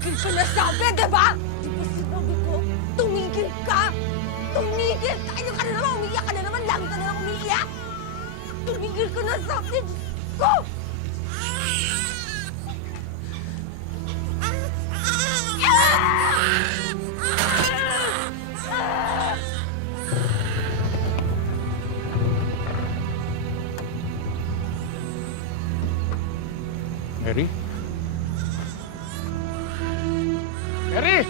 Tumigil ka na sabi, diba? Di ba sinabi ko, tumigil ka! Tumigil ka! Ayun ka na naman, umiiyak ka na naman, lagi ka na naman umiiyak! Tumigil ka na sabi, Diyos ko! Mary? Mary!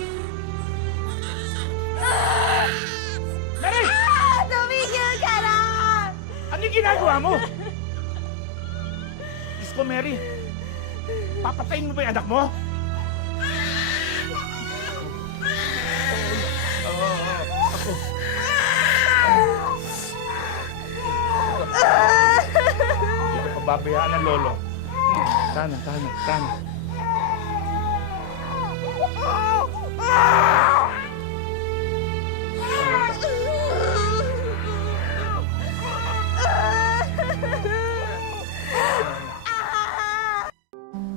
Mary! Tumigil ka na! Ano yung ginagawa mo? Diyos ko, Mary. Papatayin mo ba yung anak mo? Hindi ka pababayaan ng lolo. Tana.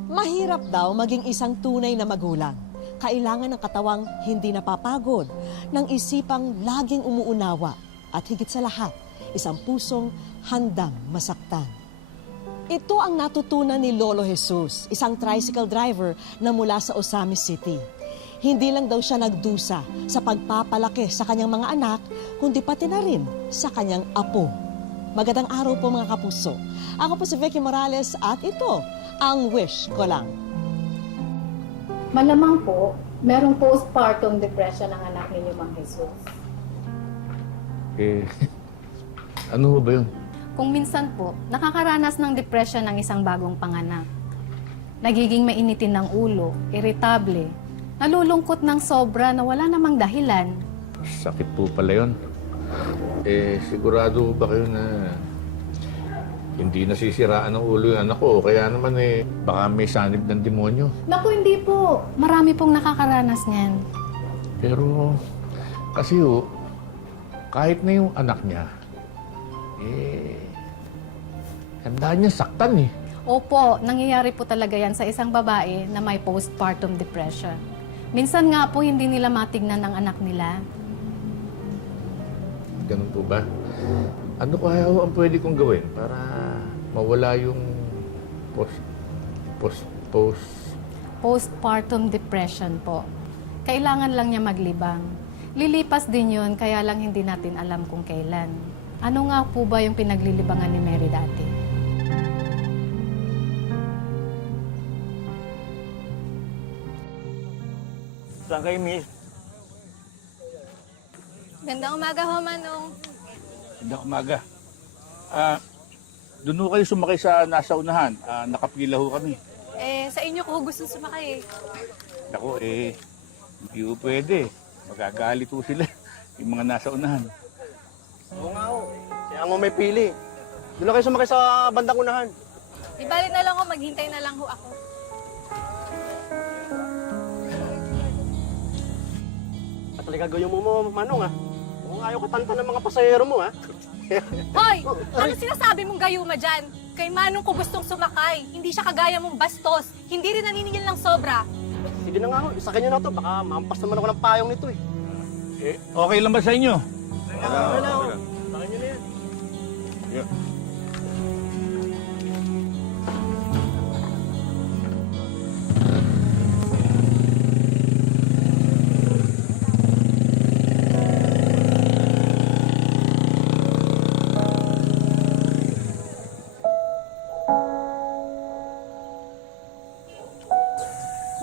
Mahirap daw maging isang tunay na magulang. Kailangan ng katawang hindi napapagod, ng isipang laging umuunawa, at higit sa lahat, isang pusong handang masaktan. Ito ang natutunan ni Lolo Jesus, isang tricycle driver na mula sa Osamis City. Hindi lang daw siya nagdusa sa pagpapalaki sa kanyang mga anak, kundi pati na rin sa kanyang apo. Magandang araw po mga kapuso. Ako po si Vicky Morales at ito ang Wish Ko Lang. Malamang po, merong postpartum depression ang anak ninyo, Mang Jesus. Ano ba yun? Kung minsan po, nakakaranas ng depression ng isang bagong panganak. Nagiging mainitin ng ulo, iritable, nalulungkot ng sobra na wala namang dahilan. Sakit po pala yun. Sigurado ba kayo na hindi nasisiraan ng ulo yung anak ko? Kaya naman baka may sanib ng demonyo. Naku, hindi po. Marami pong nakakaranas niyan. Pero, kasi kahit na yung anak niya, handa niya saktan Opo, nangyayari po talaga yan sa isang babae na may postpartum depression. Minsan nga po hindi nila matignan ng anak nila. Ganun po ba? Ano kaya ang pwede kong gawin para mawala yung Postpartum depression po. Kailangan lang niya maglibang. Lilipas din yun, kaya lang hindi natin alam kung kailan. Ano nga po ba yung pinaglilibangan ni Mary dati? Saan kayo, miss? Gandang umaga ho, Manong. Gandang umaga. Doon ho kayo sumakay sa nasa unahan. Nakapila ho kami. Sa inyo ko gusto sumakay. Ako, hindi ho pwede. Magagalit ho sila. Yung mga nasa unahan. Oo nga ho. Kaya mo may pili. Doon na kayo sumakay sa bandang unahan. Di bali na lang ho, maghintay na lang ho ako. At talaga gawin mo, Manong, ha? Kung ayaw katanta ng mga pasahero mo, ha? Hoy! Ano sinasabi mong gayuma dyan? Kay Manong ko gustong sumakay. Hindi siya kagaya mong bastos. Hindi rin naniningil ng sobra. Sige na nga ho, isa kanya na to. Baka mampas naman ako ng payong nito, eh. Okay lang ba sa inyo? Okay na ho. Bakit nyo na yan? Yeah.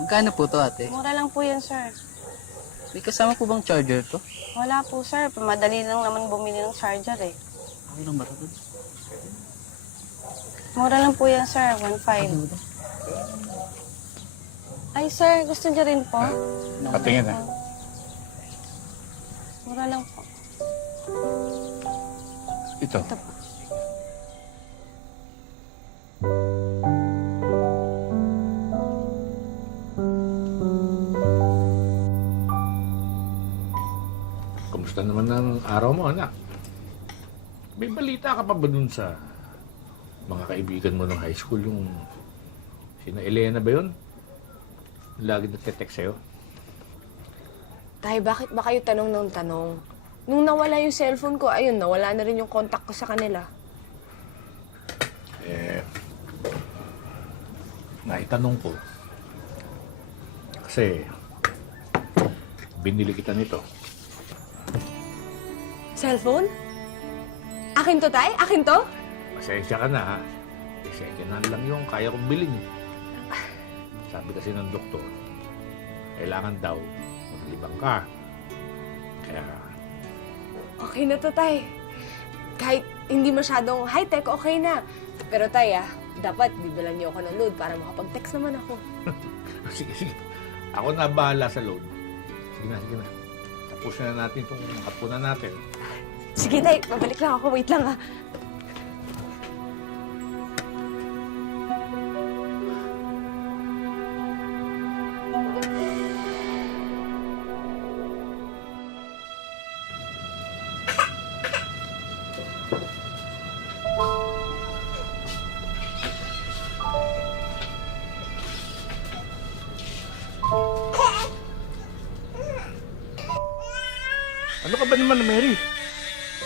Magkano po to, ate? Mura lang po yan, sir. May kasama po bang charger to? Wala po, sir. Madali lang naman bumili ng charger, eh. Okay lang ba ito? Mura lang po yan, sir. 1.5. Ay, sir. Gusto niyo rin po? Patingin Mura lang po. Ito. Ito po. Kamusta naman ang araw mo, anak? May balita ka pa ba dun sa mga kaibigan mo ng high school, yung sina Elena ba yun? lagi nagte-text sa'yo? Tay, bakit ba kayo tanong ng tanong? Nung nawala yung cellphone ko, ayun, nawala na rin yung contact ko sa kanila. Naitanong ko. Kasi, binili kita nito. Cellphone? Akin to, Tay? Akin to? Pasensya ka na, ha? Second hand lang yung kaya kong bilhin. Sabi kasi ng doktor, kailangan daw maglibang ka. Kaya, Okay na to, Tay. Kahit hindi masyadong high-tech, okay na. Pero, Tay, dapat bibilan niyo ako ng load para makapag-text naman ako. sige, sige. Ako na bahala sa load. Sige na, sige na. Tapusin na natin itong hapunan natin. Sige, Tay. Babalik lang ako. Wait lang, ha. Ano ka ba naman, Mary?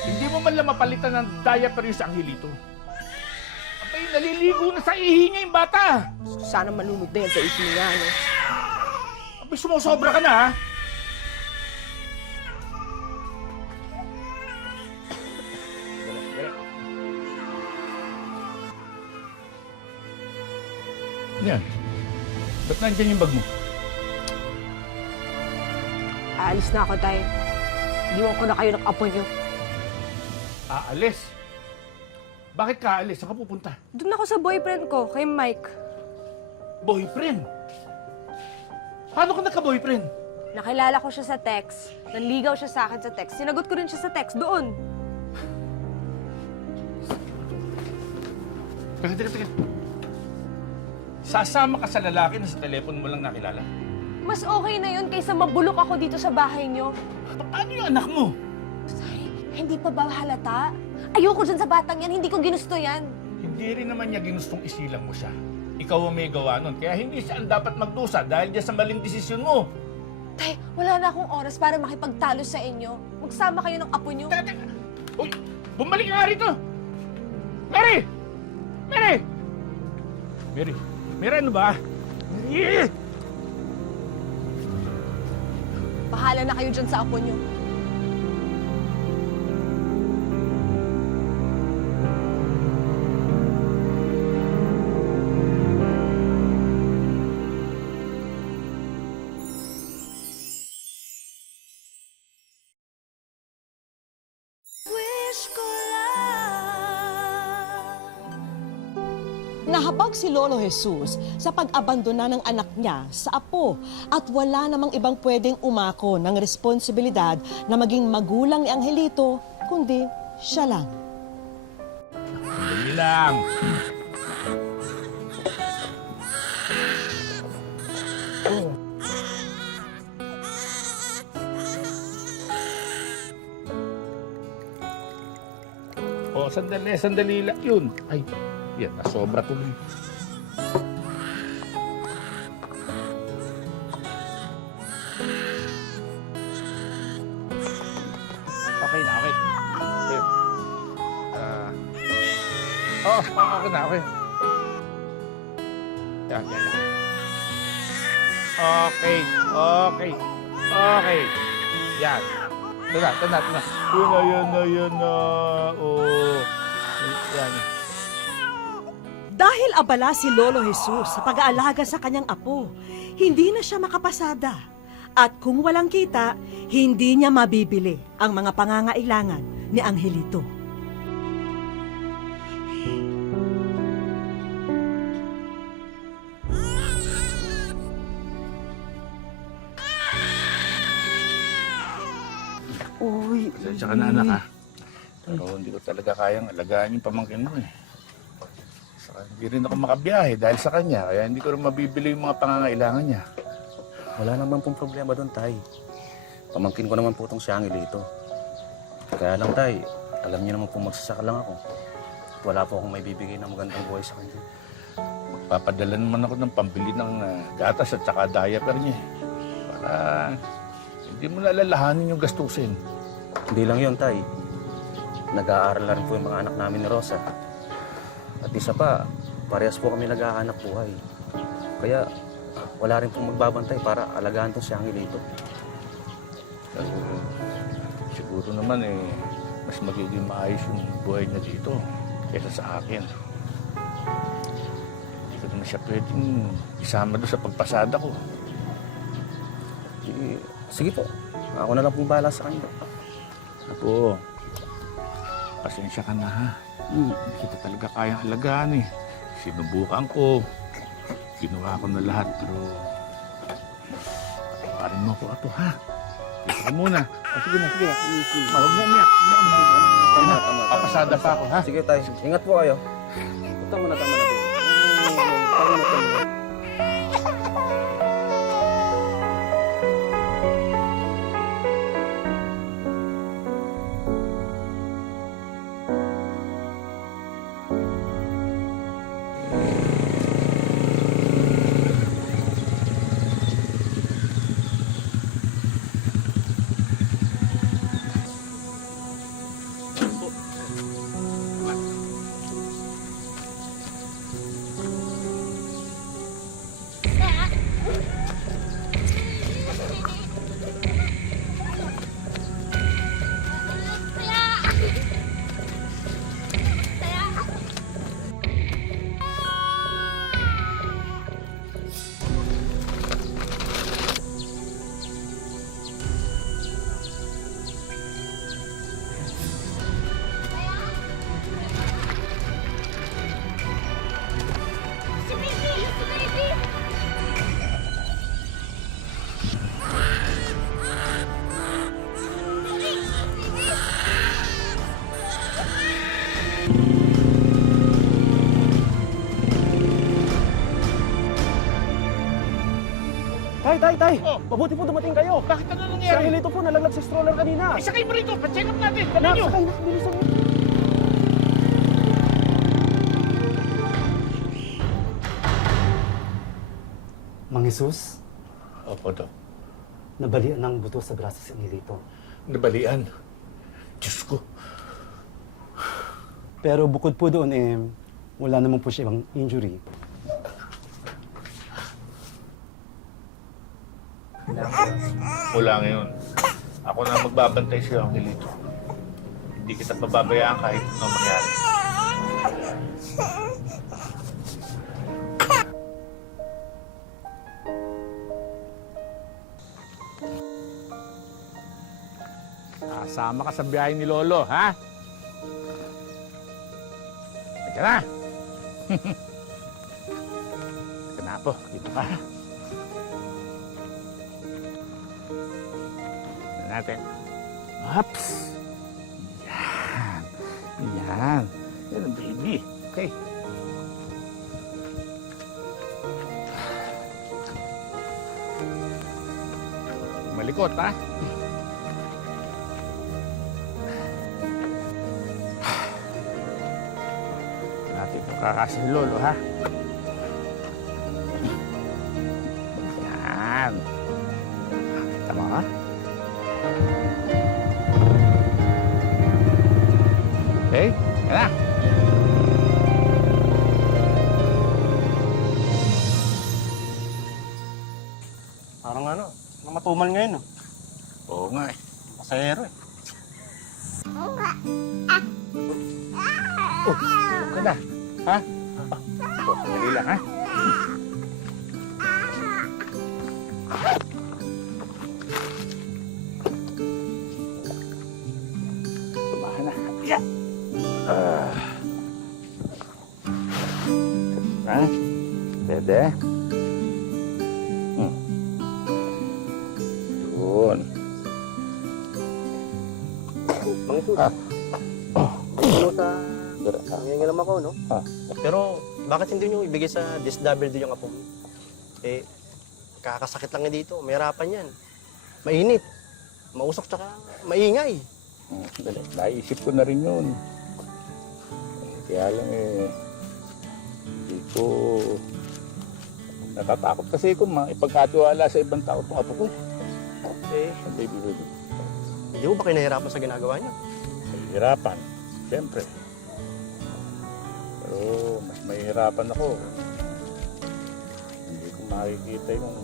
Hindi mo man lang mapalitan ng diaper yung sa Angelito. Abay, naliligo na sa ihi niya yung bata. Sana malunod na yan sa ipin niya, no? Abay, sumusobra ka na, ha? Yan. Ba't nandiyan yung bag mo? Aalis na ako, Tay. Iwan ko na kayo ng apo niyo. Aalis? Bakit ka aalis? Saan ka pupunta? Doon ako sa boyfriend ko, kay Mike. Boyfriend? Paano ka nagka-boyfriend? Nakilala ko siya sa text. Nanligaw siya sa akin sa text. Sinagot ko rin siya sa text doon. Teka. Sasama ka sa lalaki na sa telepono mo lang nakilala? Mas okay na yun kaysa mabulok ako dito sa bahay niyo. Paano yung anak mo? Ay, hindi pa ba halata? Ayoko dyan sa batang yan. Hindi ko ginusto yan. Hindi rin naman niya ginustong isilang mo siya. Ikaw ang may gawa nun. Kaya hindi siya ang dapat magdusa dahil diyan sa maling desisyon mo. Tay, wala na akong oras para makipagtalo sa inyo. Magsama kayo ng apo niyo. Teka. Uy, bumalik ka nga rito! Mary! Mary! Mary, ano ba? Mary! Bahala na kayo dyan sa apo niyo. Nahabag si Lolo Jesus sa pag-abandona ng anak niya sa apo at wala namang ibang pwedeng umako ng responsibilidad na maging magulang ni Angelito, kundi siya lang. Dali lang. Oh, sandali lang yun. Ay, yan, nasobra tuloy. Okay na, okay. Okay. Okay na, okay. Yan. Okay. Yan. Ito na. Yun na. Oh. Yan. Dahil abala si Lolo Jesus sa pag-aalaga sa kanyang apo, hindi na siya makapasada. At kung walang kita, hindi niya mabibili ang mga pangangailangan ni Angelito. Uy. Pasensya ka na, anak, ha? Pero hindi ko talaga kayang alagaan yung pamangkin mo, eh. Saka hindi rin ako makabiyahe dahil sa kanya, kaya hindi ko rin mabibili yung mga pangangailangan niya. Wala naman pong problema doon, Tay. Pamangkin ko naman po itong si Angelito. Kaya lang, Tay, alam niyo naman po magsasaka lang ako. Wala po akong may bibigay na magandang buhay sa kanya. Papadala naman ako ng pambili ng gatas at saka diaper niya. Para hindi mo nalalahanin yung gastusin. Hindi lang yun, Tay. Nag-aaral na rin po yung mga anak namin ni Rosa. At isa pa, parehas po kami naghahanap buhay. Kaya wala rin pong magbabantay para alagaan tong si Angelito. Siguro naman mas magiging maayos yung buhay niya dito kaysa sa akin. Hindi ko naman siya pwedeng isama doon sa pagpasada ko. Sige po, ako na lang pong bahala sa kanya. Apo, pasensya ka na ha. Hindi kita talaga kayang alagaan eh. Sinubukan ko. Ginawa ko na lahat pero parin mo ko ato ha. Dito ka muna. Sige na, sige na. Huwag na niya. Tama. Papasada pa ako ha. Sige, Tay. Ingat po kayo. Tama na po. Tama na. Tay! Oh. Mabuti po dumating kayo. Bakit ano Si nangyari? Angelito po nalaglag sa stroller kanina. Isakay mo rito. Pa-check up natin. Dali nyo. Sakay na, bilisan mo. Mang Jesus, Opo, Dok. nabalian ng buto sa braso si Angelito. Nabalian. Diyos ko. Pero bukod po doon, wala naman po siya ibang injury. Mula ngayon, ako na magbabantay sa'yo, Angelito. Hindi kita pababayaan kahit anong mangyari. Kasama ka sa biyahe ni Lolo, ha? Teka na! Teka na po, dito ka. Natin. Ups! Yan. Yan. Yan ang baby. Okay. Malikot, ha? Natin ito kakasin ni Lolo, ha? Yan. Kita mo, ha? Okay, yan na. Parang matumal ngayon. Oo nga eh. Pasahero eh. Oh, ka na. Ha? Oh, dali lang, ha? Tumahan na. Yeah. Ha? Dede? Yun. Mang Jesus, nangingilam ako, no? Ah. Pero bakit hindi nyo ibigay sa DSWD yung apo mo? Kakasakit lang niya dito. Mahirapan yan. Mainit. Mausok tsaka maingay. Dali. Naisip ko na rin yun. Kaya lang Hindi ko... Natatakot kasi kung ipagkatiwala sa ibang tao itong apo ko. Eh, Baby, baby. hindi ko ba kayo nahihirapan sa ginagawa niyo? Mahihirapan. Siyempre. Pero mas mahihirapan ako. Hindi ko makikita yung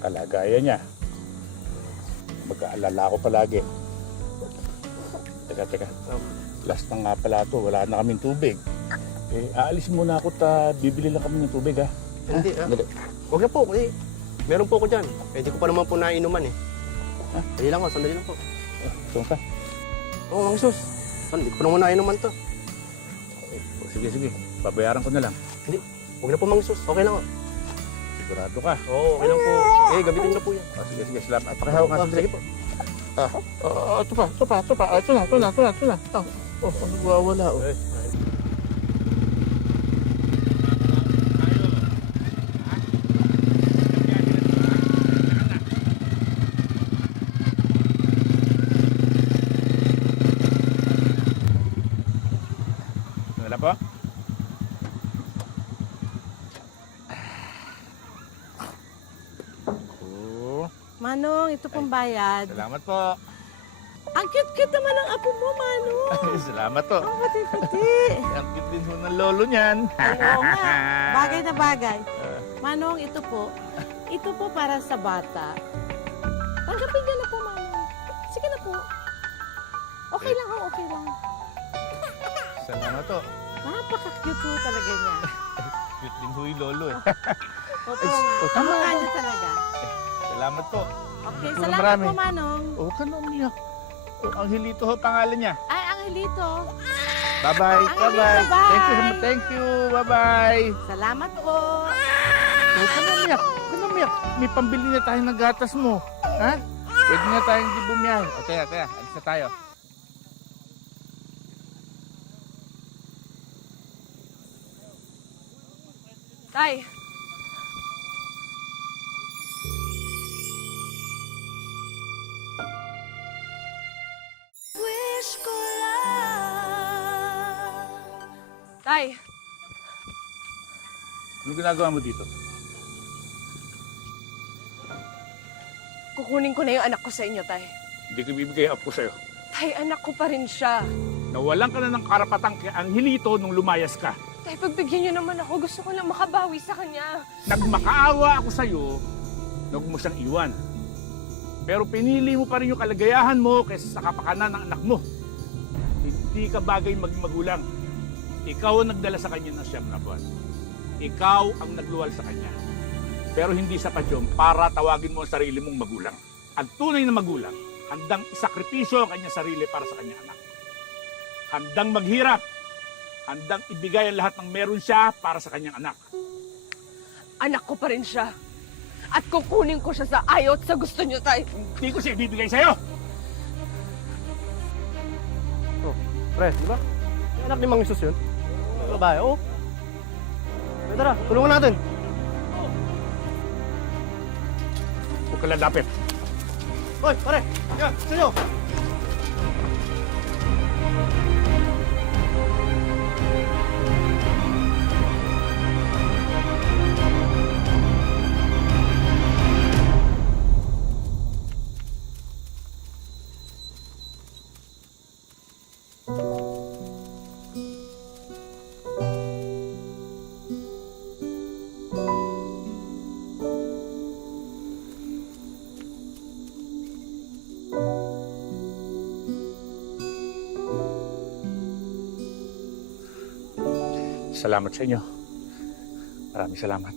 kalagayan niya. Mag-aalala ako palagi. Teka. Last na nga pala ito. Wala na kaming tubig. Aalis muna ako bibili lang kami ng tubig, ha? Hindi, Dali. Huwag na po. Eh, meron po ko dyan. Pwede ko pa naman po nainuman eh. Dali lang po, sandali lang po. Ito ka. Oo, Mang Sus. Hindi ko pa naman nainuman to. Sige. Babayaran ko na lang. Hindi, huwag na po Mang Sus. Okay lang po. Sigurado ka. Oo, okay lang po. Eh, gabitin na po yan. Sige. Salamat. Pakihaw nga. Sige po. Ito pa. Ito na. Nagwawala. Eh, Wala po? Manong, ito pong bayad. Salamat po. Ang cute-cute naman ng apo mo, Manong. Salamat po. Ang puti-puti. Ang cute din ho ng lolo niyan. Oo nga. Bagay na bagay. Manong, ito po. Ito po para sa bata. Tanggapin ka na po, Manong. Sige na po. Okay lang ho, okay lang. Salamat po. Napaka-cute po talaga niya. Cute din ho yung lolo eh. Opo nga. Kamukha niya talaga. Salamat po. Okay, Ito na salamat marami. po, Manong. Huwag ka na umiyak. Angelito ho pangalan niya. Ay, Angelito. Bye-bye. Angelito, bye. Thank you. Bye-bye. Salamat po. Huwag ka na umiyak. Huwag ka na umiyak. May pambili na tayo ng gatas mo. Ha? Pwede na tayong di bumiyahe. O, taya. Alis na tayo. Tay, Tay, Anong ginagawa mo dito? kukunin ko na yung anak ko sa inyo, Tay. Hindi ko bibigay up ko sa'yo. Tay, anak ko pa rin siya. Nawalan ka na ng karapatang kay Angelito nung lumayas ka. Tay, pagbigyan niyo naman ako. Gusto ko lang makabawi sa kanya. Nagmakaawa ako sa'yo, huwag mo siyang iwan. Pero pinili mo pa rin yung kalagayahan mo kaysa sa kapakanan ng anak mo. Hindi ka bagay maging magulang. Ikaw ang nagdala sa kanya ng 7 na buwan. Ikaw ang nagluwal sa kanya. Pero hindi sapat yun para tawagin mo ang sarili mong magulang. Ang tunay na magulang, handang isakripisyo ang kanyang sarili para sa kanyang anak. Handang maghirap. Handang ibigay ang lahat ng meron siya para sa kanyang anak. Anak ko pa rin siya. At kukunin ko siya sa ayaw at sa gusto niyo, Tay. Hindi ko siya ibibigay sa'yo. Pre, di ba? Yung anak ni Mang Sus yun. Babae, oo. Eh, tara, tulungan natin. Huwag ka lalapit. Hoy, pare! Yan, sa'yo! Salamat sa inyo. Maraming salamat.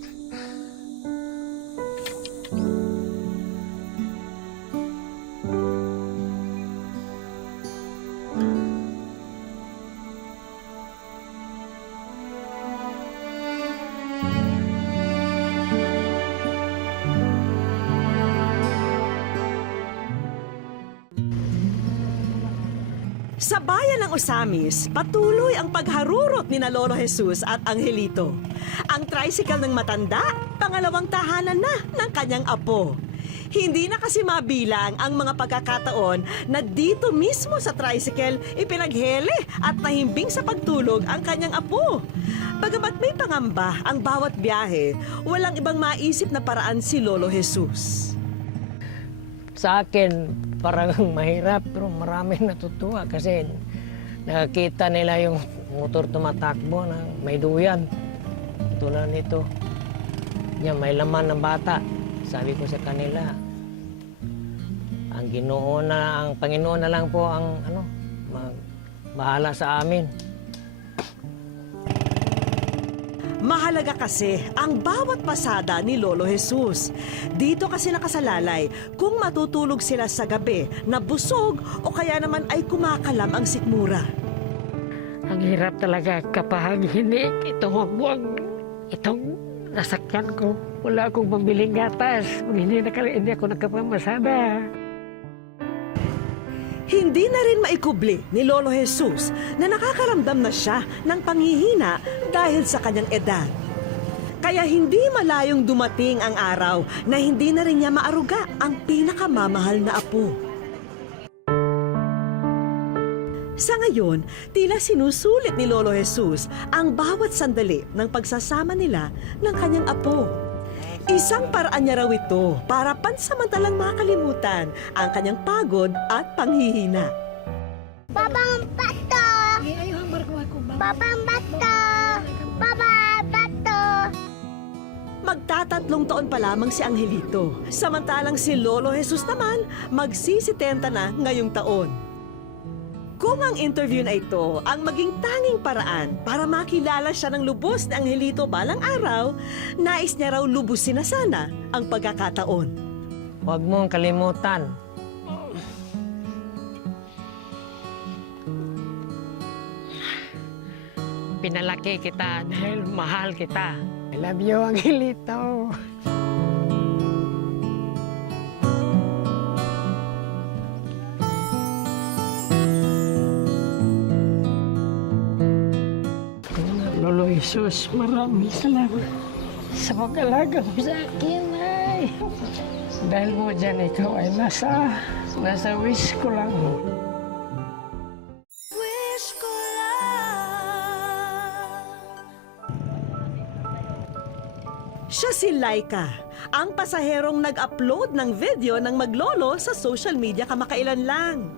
Sa bayan ng Osamis, patuloy ang pagharurot ni na Lolo Jesus at Angelito. Ang tricycle ng matanda, pangalawang tahanan na ng kanyang apo. Hindi na kasi mabilang ang mga pagkakataon na dito mismo sa tricycle ipinaghele at nahimbing sa pagtulog ang kanyang apo. Bagamat may pangamba ang bawat biyahe, walang ibang maisip na paraan si Lolo Jesus. Sa akin, parang mahirap pero maraming natutuwa kasi nakakita nila yung motor tumatakbo na may duyan. Tulad nito. Yan, may laman ng bata. Sabi ko sa kanila, ang Panginoon na lang po ang bahala sa amin. Mahalaga kasi ang bawat pasada ni Lolo Jesus. Dito kasi nakasalalay kung matutulog sila sa gabi na busog o kaya naman ay kumakalam ang sikmura. Ang hirap talaga kapag hindi itong wagwag, itong nasakyan ko. Wala akong pambiling gatas. Hindi ako nakapamasada. Hindi na rin maikubli ni Lolo Jesus na nakakaramdam na siya ng panghihina dahil sa kanyang edad. Kaya hindi malayong dumating ang araw na hindi na rin niya maaruga ang pinakamamahal na apo. Sa ngayon, tila sinusulit ni Lolo Jesus ang bawat sandali ng pagsasama nila ng kanyang apo. Isang paraan niya raw ito para pansamantalang makalimutan ang kanyang pagod at panghihina. Babang bato! Babang bato! Babang bato! Magtatatlong taon pa lamang si Angelito, samantalang si Lolo Jesus naman magsisitenta na ngayong taon. Kung ang interview na ito ang maging tanging paraan para makilala siya ng lubos ni Angelito balang araw, nais niya raw lubusin na sana ang pagkakataon. Huwag mong kalimutan. Pinalaki kita dahil mahal kita. I love you, Angelito. Lolo Jesus, maraming salamat sa pag-alaga mo sa akin, ay. Dahil mo dyan, ikaw ay nasa wish ko lang. Wish ko lang. Siya si Laika, ang pasaherong nag-upload ng video ng maglolo sa social media kamakailan lang.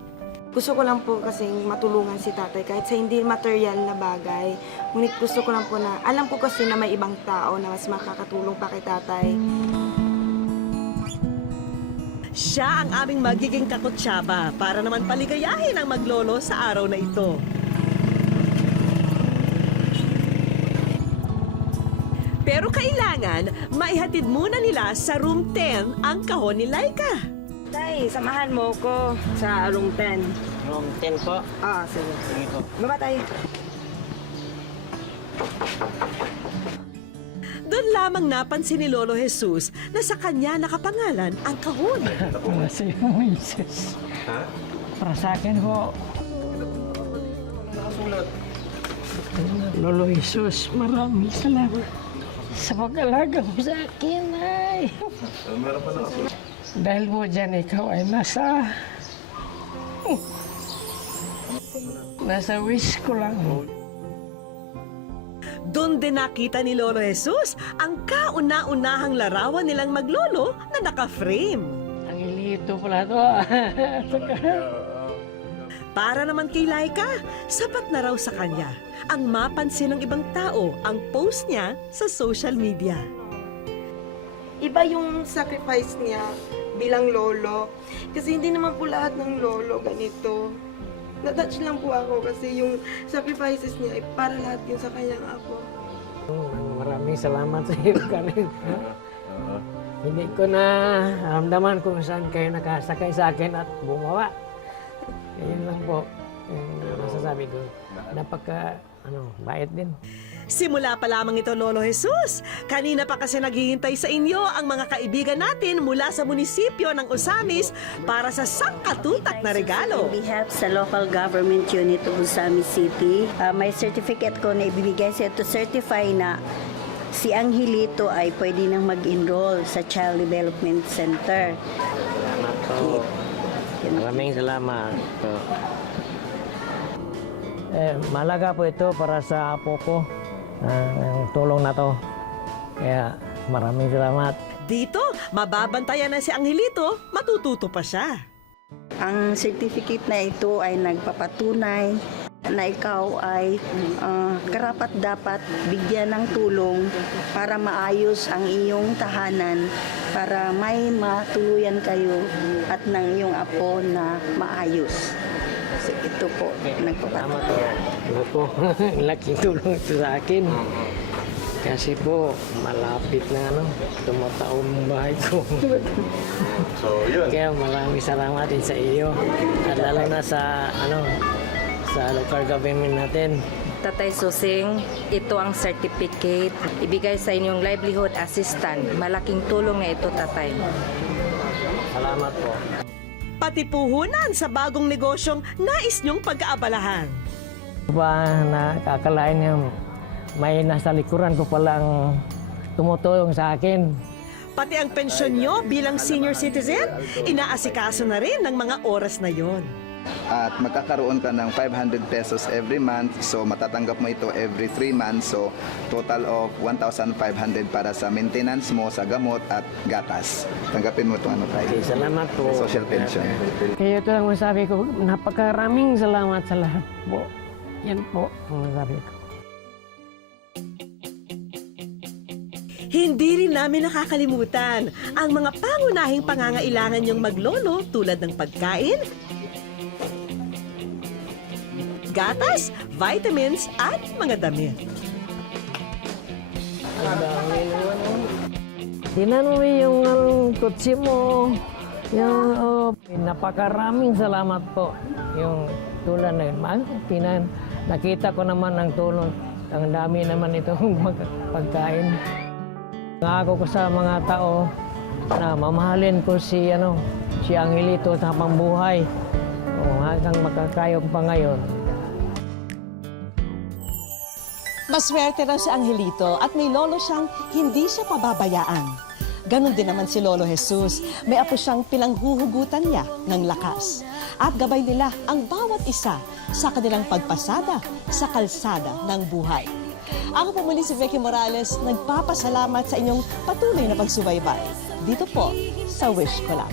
Gusto ko lang po kasing matulungan si tatay kahit sa hindi material na bagay. Ngunit gusto ko lang po na, alam ko kasi na may ibang tao na mas makakatulong pa kay tatay. Siya ang aming magiging kakutsaba para naman paligayahin ang maglolo sa araw na ito. Pero kailangan, maihatid muna nila sa room 10 ang kahon ni Laika. Tay, samahan mo ko sa room 10. Room 10 po. Ah, sige. Sige po. Baba tayo. Doon lamang napansin ni Lolo Jesus na sa kanya nakapangalan ang kahon. Para sa iyo, Jesus. Ha? Para sa akin ho. Lolo Jesus, maraming salamat sa pag-alaga mo sa akin, ay. Meron pa na. Dahil mo dyan, ikaw ay nasa wish ko lang. Doon din nakita ni Lolo Jesus ang kauna-unahang larawan nilang maglolo na naka-frame. Ang ilito pala to. Para naman kay Laika, sapat na raw sa kanya ang mapansin ng ibang tao ang post niya sa social media. Iba yung sacrifice niya bilang lolo. Kasi hindi naman po lahat ng lolo ganito. Na-touch lang po ako kasi yung sacrifices niya ay para lahat yun sa kanyang apo. Maraming salamat sa iyo, Karen. Hindi ko na ramdaman kung saan kayo nakasakay sa akin at bumawa. Ayun lang po yung masasabi ko. Bait din. Simula pa lamang ito, Lolo Jesus. Kanina pa kasi naghihintay sa inyo ang mga kaibigan natin mula sa munisipyo ng Osamis para sa sangkatutak na regalo. On behalf sa local government unit of Osamis City, may certificate ko na ibibigay sa to certify na si Angelito ay pwede nang mag-enroll sa Child Development Center. Salamat po. Maraming salamat po. Malaga po ito para sa apo ko. Ang tulong na to. Kaya maraming salamat. Dito, mababantayan na si Angelito, matututo pa siya. Ang certificate na ito ay nagpapatunay na ikaw ay karapat-dapat bigyan ng tulong para maayos ang iyong tahanan, para may matuluyan kayo at ng iyong apo na maayos. So, ito po, nagpapatunay. Ito po, laking tulong ito sa akin. Kasi po, malapit na tumataon ang bahay ko. So, yun. Kaya maraming salamat din sa iyo. At lalo na sa, sa local government natin. Tatay Susing, ito ang certificate. Ibigay sa inyong livelihood assistant. Malaking tulong na ito, tatay. Salamat po. Pati puhunan sa bagong negosyong nais niyong pag-aabalahan. Ba, nakakalain niya, may nasa likuran ko palang tumutulong sa akin. Pati ang pensyon niyo bilang senior citizen, inaasikaso na rin ng mga oras na yon. At magkakaroon ka ng 500 pesos every month. So matatanggap mo ito every 3 months. So total of 1,500 para sa maintenance mo, sa gamot at gatas. Tanggapin mo itong tayo. Salamat po. Social pension. Kaya ito lang masabi ko, napakaraming salamat sa lahat po. Yan po ang masabi ko. Hindi rin namin nakakalimutan ang mga pangunahing pangangailangan niyong maglolo tulad ng pagkain, gatas, vitamins at mga damit. Tinan mo yung kutsi mo. Napakaraming salamat po. Yung tulad na yun. Nakita ko naman ang tulong. Ang dami naman itong pagkain. Nangako ko sa mga tao na mamahalin ko si Angelito sa pambuhay. Hanggang makakayog pa ngayon. Maswerte raw si Angelito at may lolo siyang hindi siya pababayaan. Ganon din naman si Lolo Jesus. May apo siyang pinanghuhugutan niya ng lakas. At gabay nila ang bawat isa sa kanilang pagpasada sa kalsada ng buhay. Ako po muli si Vicky Morales, nagpapasalamat sa inyong patuloy na pagsubaybay. Dito po sa Wish Ko Lang.